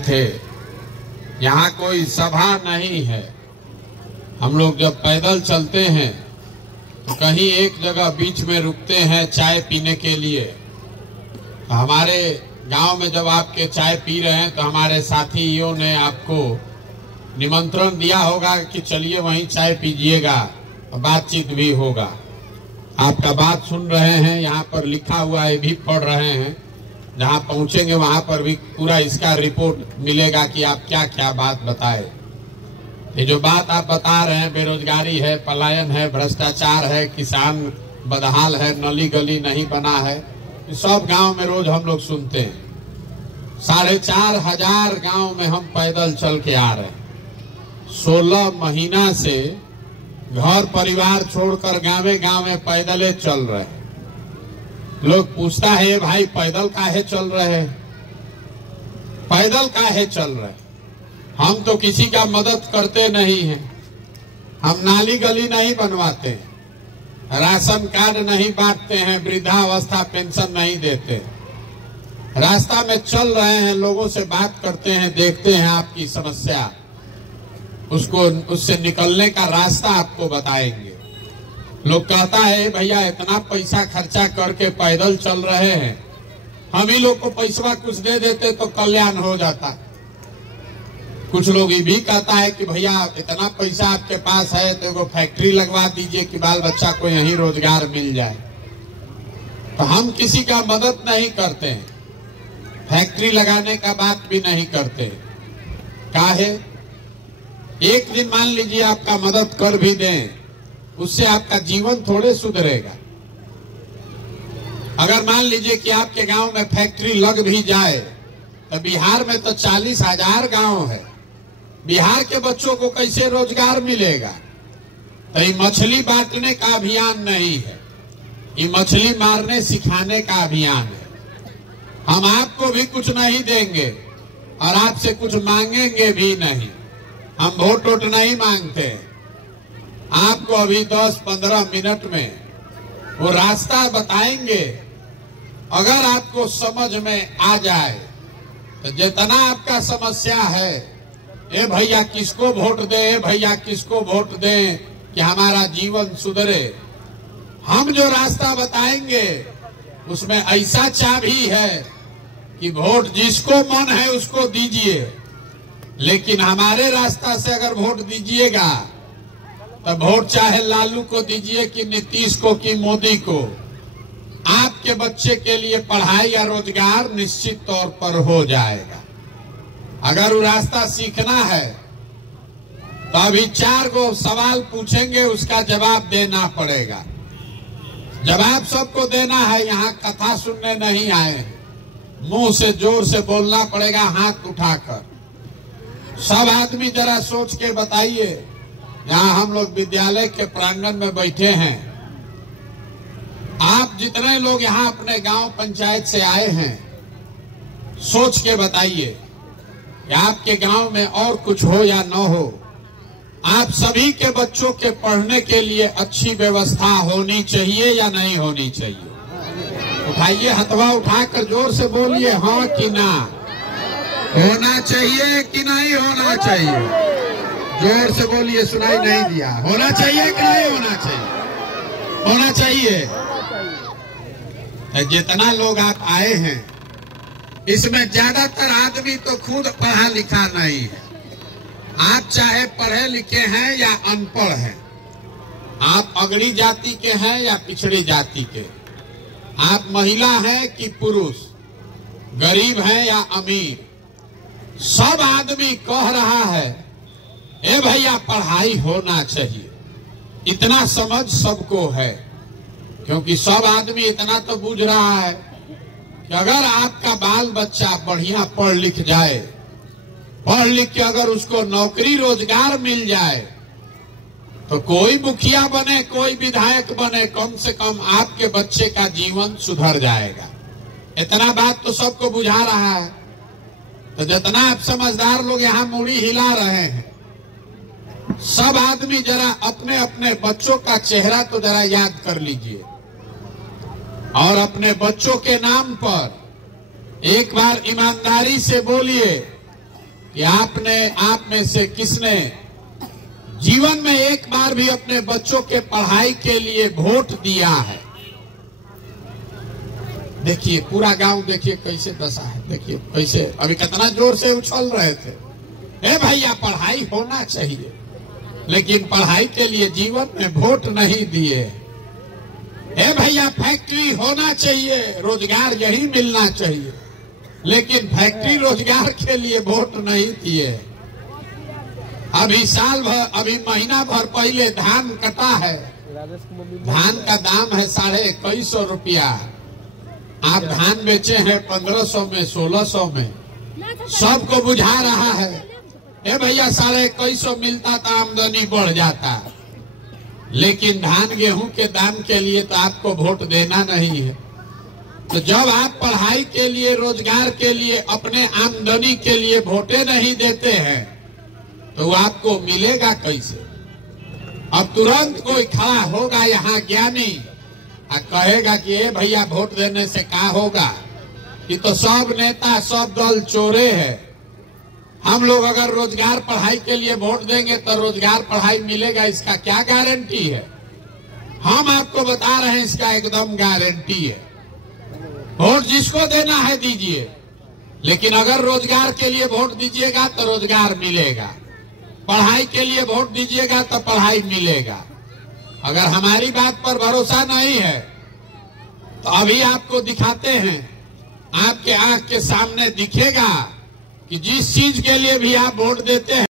थे। यहाँ कोई सभा नहीं है। हम लोग जब पैदल चलते हैं तो कहीं एक जगह बीच में रुकते हैं चाय पीने के लिए। तो हमारे गांव में जब आपके चाय पी रहे हैं तो हमारे साथियों ने आपको निमंत्रण दिया होगा कि चलिए वहीं चाय पीजिएगा, बातचीत भी होगा। आपका बात सुन रहे हैं, यहाँ पर लिखा हुआ है भी पढ़ रहे हैं। जहाँ पहुंचेंगे वहां पर भी पूरा इसका रिपोर्ट मिलेगा कि आप क्या क्या बात बताए। ये जो बात आप बता रहे हैं, बेरोजगारी है, पलायन है, भ्रष्टाचार है, किसान बदहाल है, नली गली नहीं बना है, सब गांव में रोज हम लोग सुनते हैं। 4,500 गांव में हम पैदल चल के आ रहे हैं। 16 महीना से घर परिवार छोड़कर गाँव में पैदल चल रहे हैं। लोग पूछता है भाई पैदल काहे चल रहे हैं, पैदल काहे चल रहे हैं? हम तो किसी का मदद करते नहीं हैं, हम नाली गली नहीं बनवाते हैं, राशन कार्ड नहीं बांटते हैं, वृद्धावस्था पेंशन नहीं देते। रास्ता में चल रहे हैं, लोगों से बात करते हैं, देखते हैं आपकी समस्या, उससे निकलने का रास्ता आपको बताएंगे। लोग कहता है भैया इतना पैसा खर्चा करके पैदल चल रहे हैं, हम ही लोग को पैसा कुछ दे देते तो कल्याण हो जाता। कुछ लोग ये भी कहता है कि भैया इतना पैसा आपके पास है तो एगो फैक्ट्री लगवा दीजिए कि बाल बच्चा को यहीं रोजगार मिल जाए। तो हम किसी का मदद नहीं करते हैं, फैक्ट्री लगाने का बात भी नहीं करते। काहे? एक दिन मान लीजिए आपका मदद कर भी दें, उससे आपका जीवन थोड़े सुधरेगा। अगर मान लीजिए कि आपके गांव में फैक्ट्री लग भी जाए तो बिहार में तो 40,000 गांव है, बिहार के बच्चों को कैसे रोजगार मिलेगा? तो ये मछली बांटने का अभियान नहीं है, ये मछली मारने सिखाने का अभियान है। हम आपको भी कुछ नहीं देंगे और आपसे कुछ मांगेंगे भी नहीं। हम वोट नहीं मांगते। आपको अभी 10-15 मिनट में वो रास्ता बताएंगे। अगर आपको समझ में आ जाए तो जितना आपका समस्या है, ए भैया किसको वोट दे, ए भैया किसको वोट दे कि हमारा जीवन सुधरे, हम जो रास्ता बताएंगे उसमें ऐसा चाबी है कि वोट जिसको मन है उसको दीजिए, लेकिन हमारे रास्ता से अगर वोट दीजिएगा तो वोट चाहे लालू को दीजिए कि नीतीश को कि मोदी को, आपके बच्चे के लिए पढ़ाई या रोजगार निश्चित तौर पर हो जाएगा। अगर वो रास्ता सीखना है तो अभी 4 गो सवाल पूछेंगे, उसका जवाब देना पड़ेगा। जवाब सबको देना है, यहाँ कथा सुनने नहीं आए, मुंह से जोर से बोलना पड़ेगा, हाथ उठाकर। सब आदमी जरा सोच के बताइए, यहाँ हम लोग विद्यालय के प्रांगण में बैठे हैं, आप जितने लोग यहाँ अपने गांव पंचायत से आए हैं, सोच के बताइए कि आपके गांव में और कुछ हो या न हो, आप सभी के बच्चों के पढ़ने के लिए अच्छी व्यवस्था होनी चाहिए या नहीं होनी चाहिए? उठाइए, हथवा उठाकर जोर से बोलिए, हाँ कि ना। होना चाहिए कि नहीं होना चाहिए? जोर से बोलिए, सुनाई नहीं दिया। होना चाहिए कि नहीं होना चाहिए? होना चाहिए। जितना लोग आप आए हैं इसमें ज्यादातर आदमी तो खुद पढ़ा लिखा नहीं है। आप चाहे पढ़े लिखे हैं या अनपढ़ हैं, आप अगड़ी जाति के हैं या पिछड़ी जाति के, आप महिला हैं कि पुरुष, गरीब हैं या अमीर, सब आदमी कह रहा है ए भैया पढ़ाई होना चाहिए। इतना समझ सबको है, क्योंकि सब आदमी इतना तो बूझ रहा है कि अगर आपका बाल बच्चा बढ़िया पढ़ लिख जाए, पढ़ लिख के अगर उसको नौकरी रोजगार मिल जाए तो कोई मुखिया बने, कोई विधायक बने, कम से कम आपके बच्चे का जीवन सुधर जाएगा। इतना बात तो सबको बुझा रहा है। तो जितना आप समझदार लोग यहाँ मुड़ी हिला रहे हैं, सब आदमी जरा अपने अपने बच्चों का चेहरा तो जरा याद कर लीजिए और अपने बच्चों के नाम पर एक बार ईमानदारी से बोलिए कि आप में से किसने जीवन में एक बार भी अपने बच्चों के पढ़ाई के लिए वोट दिया है। देखिए पूरा गांव, देखिए कैसे दशा है, देखिए कैसे अभी कितना जोर से उछल रहे थे। ए भैया पढ़ाई होना चाहिए, लेकिन पढ़ाई के लिए जीवन में वोट नहीं दिए। ए भैया फैक्ट्री होना चाहिए, रोजगार यही मिलना चाहिए, लेकिन फैक्ट्री रोजगार के लिए वोट नहीं दिए। अभी साल भर, अभी महीना भर पहले धान कटा है, धान का दाम है 2150 रुपया। आप धान बेचे हैं 1500 में, 1600 में, सबको बुझा रहा है। ए भैया 2150 मिलता तो आमदनी बढ़ जाता, लेकिन धान गेहूं के दाम के लिए तो आपको वोट देना नहीं है। तो जब आप पढ़ाई के लिए, रोजगार के लिए, अपने आमदनी के लिए वोटे नहीं देते हैं तो आपको मिलेगा कैसे? अब तुरंत कोई खड़ा होगा यहाँ ज्ञानी और कहेगा कि ए भैया वोट देने से क्या होगा, कि तो सब नेता सब दल चोरे हैं। हम लोग अगर रोजगार पढ़ाई के लिए वोट देंगे तो रोजगार पढ़ाई मिलेगा, इसका क्या गारंटी है? हम आपको बता रहे हैं इसका एकदम गारंटी है। वोट जिसको देना है दीजिए, लेकिन अगर रोजगार के लिए वोट दीजिएगा तो रोजगार मिलेगा, पढ़ाई के लिए वोट दीजिएगा तो पढ़ाई मिलेगा। अगर हमारी बात पर भरोसा नहीं है तो अभी आपको दिखाते हैं, आपके आंख के सामने दिखेगा कि जिस चीज के लिए भी आप वोट देते हैं